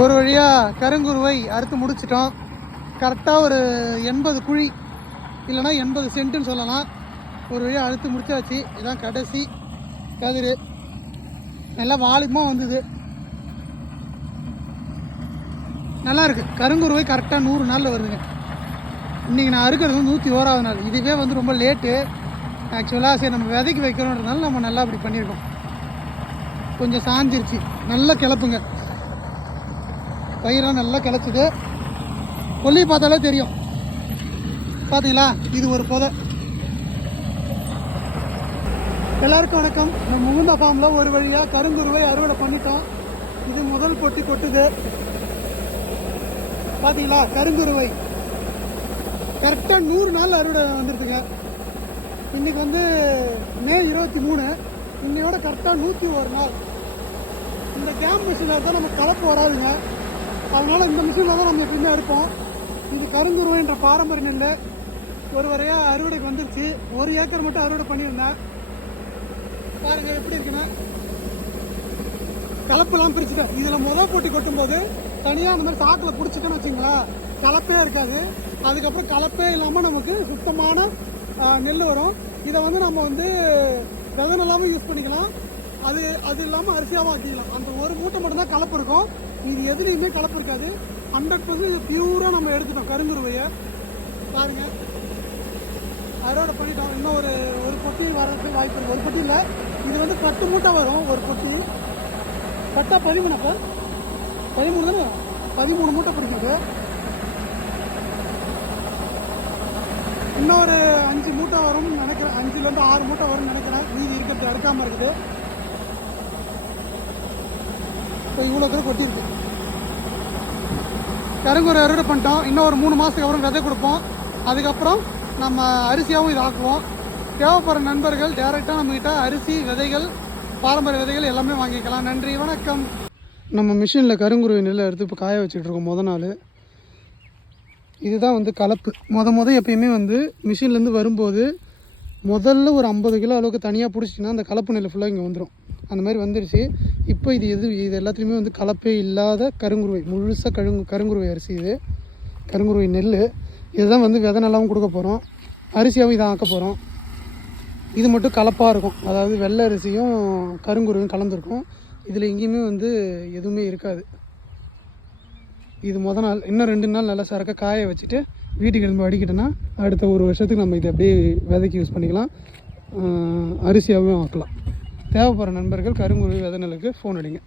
ஒரு வழியாக கருங்குருவை அறுத்து முடிச்சிட்டோம். கரெக்டாக ஒரு 80 குழி இல்லைனா 80 சென்ட்டுன்னு சொல்லலாம். ஒரு வழியாக அறுத்து முடிச்சாச்சு. இதுதான் கடைசி கதிர். நல்லா வாலிபமாக வந்தது. நல்லா இருக்குது. கருங்குருவை கரெக்டாக 100 நாளில் வருதுங்க. இன்றைக்கி நான் அறுக்கிறது 101ஆவது நாள். இதுவே வந்து ரொம்ப லேட்டு ஆக்சுவலாக. சரி, நம்ம விதைக்கு வைக்கிறோன்றதுனால நம்ம நல்லா அப்படி பண்ணியிருக்கோம். கொஞ்சம் சாஞ்சிருச்சு. நல்லா கிளப்புங்க. பயிரெலாம் நல்லா கிளச்சிது. கொல்லி பார்த்தாலே தெரியும். பார்த்தீங்களா, இது ஒரு புதை. எல்லாருக்கும் வணக்கம். நம்ம முகுந்தா ஃபார்மில் ஒரு வழியாக கருங்குருவை அறுவடை பண்ணிட்டோம். இது முதல் பொட்டி கொட்டுது. பார்த்தீங்களா, கருங்குருவை கரெக்டாக 100 நாள் அறுவடை வந்துடுதுங்க. இன்றைக்கி வந்து மே 23. இன்னையோட கரெக்டாக 101 நாள். இந்த கேம் மிஷினில் தான் நம்ம கலப்பு வராதுங்க. அதனால் இந்த மிஷினில் தான் நம்ம எப்படியுமே எடுப்போம். இது கருங்குருவைன்ற பாரம்பரிய நெல் ஒரு வரையாக அறுவடைக்கு வந்துருச்சு. 1 ஏக்கர் மட்டும் அறுவடை பண்ணியிருந்தேன். பாருங்கள் எப்படி இருக்குன்னா, கலப்பெல்லாம் பிரிச்சுட்டேன். இதில் முதல் போட்டி கொட்டும்போது தனியாக அந்த மாதிரி சாக்கில் பிடிச்சிட்டோன்னு வச்சுங்களா, கலப்பே இருக்காது. அதுக்கப்புறம் கலப்பே இல்லாமல் நமக்கு சுத்தமான நெல் வரும். இதை வந்து நம்ம வந்து விதை நல்லாவும் யூஸ் பண்ணிக்கலாம். அது இல்லாமல் அரிசியாகவும் ஆக்கிக்கலாம். அந்த ஒரு மூட்டை மட்டும்தான் கலப்பு இருக்கும். இது எதுலேயுமே கலப்பு இருக்காது. 100% இது பியூராக நம்ம எடுத்துட்டோம் கருங்குருவையை. பாருங்கள், அறுவடை பண்ணிட்டோம். இன்னும் ஒரு பொட்டி வர்றதுக்கு வாய்ப்பு இருக்குது. ஒரு பொட்டி இல்லை, இது வந்து 10 மூட்டை வரும் ஒரு பொட்டி. 10 13 அப்போ 13 தானே, 13 மூட்டை பிடிக்குது. இன்னொரு 5 மூட்டை வரும்னு நினைக்கிறேன். 5லேருந்து 6 மூட்டை வரும்னு நினைக்கிறேன். மீதி இருக்கிறது எடுக்காமல் இருக்குது. இப்போ இவ்வளோ பேர் கொட்டியிருக்கு. கருங்குரை அறுவடை பண்ணிட்டோம். இன்னும் ஒரு 3 மாதத்துக்கு அப்புறம் விதை கொடுப்போம். அதுக்கப்புறம் நம்ம அரிசியாகவும் இது ஆக்குவோம். தேவைப்படுற நண்பர்கள் டேரெக்டாக நம்மக்கிட்ட அரிசி விதைகள், பாரம்பரிய விதைகள் எல்லாமே வாங்கிக்கலாம். நன்றி, வணக்கம். நம்ம மிஷினில் கருங்குருவை நெல்லை எடுத்து இப்போ காய வச்சுட்ருக்கோம். மொதல் நாள் இதுதான் வந்து கலப்பு. எப்பயுமே வந்து மிஷின்லேருந்து வரும்போது முதல்ல ஒரு 50 கிலோ அளவுக்கு தனியாக பிடிச்சிட்டிங்கன்னா அந்த கலப்பு நெல் ஃபுல்லாக இங்கே வந்துடும். அந்த மாதிரி வந்துடுச்சு. இப்போ இது எல்லாத்துலேயுமே வந்து கலப்பே இல்லாத கருங்குருவை, முழுசாக கருங்குருவை அரிசி. இது கருங்குருவை நெல். இதுதான் வந்து விதை நல்லாவும் கொடுக்க போகிறோம். அரிசியாகவும் இதான் ஆக்க போகிறோம். இது மட்டும் கலப்பாக இருக்கும். அதாவது வெள்ளை அரிசியும் கருங்குருவையும் கலந்துருக்கும். இதில் எங்கேயுமே வந்து எதுவுமே இருக்காது. இது மொதல் நாள். இன்னும் 2 நாள் நல்லா சரக்காக காய வச்சுட்டு வீட்டுக்கு எழுந்து அடிக்கிட்டோன்னா அடுத்த 1 வருஷத்துக்கு நம்ம இதை அப்படியே விதைக்கு யூஸ் பண்ணிக்கலாம். அரிசியாகவும் ஆக்கலாம். தேவைப்படுற நண்பர்கள் கருங்குருவி விதை நெல்லுக்கு ஃபோன் அடிங்க.